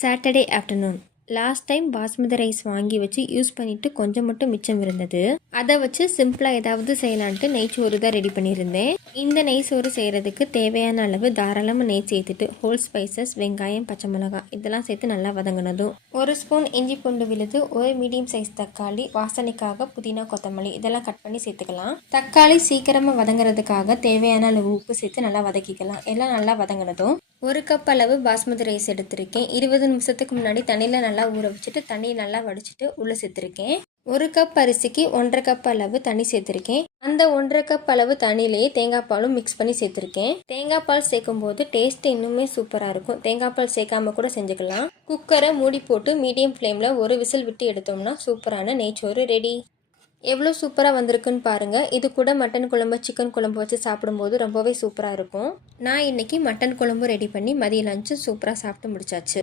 Saturday afternoon. Last time basmati rice வாங்கி வச்சு use பண்ணிவிட்டு கொஞ்சம் மட்டும் மிச்சம் இருந்தது. அதை வச்சு சிம்பிளாக ஏதாவது செய்யலான்ட்டு நெய்ச்சோறு தான் ரெடி பண்ணியிருந்தேன். இந்த நெய்ச்சோறு செய்கிறதுக்கு தேவையான அளவு தாராளமாக நெய் சேர்த்துட்டு ஹோல் ஸ்பைசஸ், வெங்காயம், பச்சை மிளகாய் இதெல்லாம் சேர்த்து நல்லா வதங்கினதும் 1 ஸ்பூன் இஞ்சி பூண்டு விழுது, ஒரு மீடியம் சைஸ் தக்காளி, வாசனைக்காக புதினா, கொத்தமல்லி இதெல்லாம் கட் பண்ணி சேர்த்துக்கலாம். தக்காளி சீக்கிரமாக வதங்குறதுக்காக தேவையான அளவு உப்பு சேர்த்து நல்லா வதக்கிக்கலாம். எல்லாம் நல்லா வதங்கினதும் 1 கப் அளவு பாஸ்மதி ரைஸ் எடுத்திருக்கேன். 20 நிமிஷத்துக்கு முன்னாடி தண்ணியில் நல்லா ஊற வச்சுட்டு தண்ணி நல்லா வடிச்சிட்டு உள்ளே சேர்த்துருக்கேன். 1 கப் அரிசிக்கு 1.5 கப் அளவு தண்ணி சேர்த்துருக்கேன். அந்த 1.5 கப் அளவு தண்ணியிலேயே தேங்காய் பாலும் மிக்ஸ் பண்ணி சேர்த்துருக்கேன். தேங்காய் பால் சேர்க்கும் போது டேஸ்ட் இன்னுமே சூப்பராக இருக்கும். தேங்காய் பால் சேர்க்காம கூட செஞ்சுக்கலாம். குக்கரை மூடி போட்டு மீடியம் ஃப்ளேமில் ஒரு விசில் விட்டு எடுத்தோம்னா சூப்பரான நெய்ச்சோறு ரெடி. எவ்வளோ சூப்பராக வந்திருக்குன்னு பாருங்கள். இது கூட மட்டன் குழம்பு, சிக்கன் குழம்பு வச்சு சாப்பிடும்போது ரொம்பவே சூப்பராக இருக்கும். நான் இன்றைக்கி மட்டன் குழம்பு ரெடி பண்ணி மதிய லஞ்சு சூப்பராக சாப்பிட்டு முடிச்சாச்சு.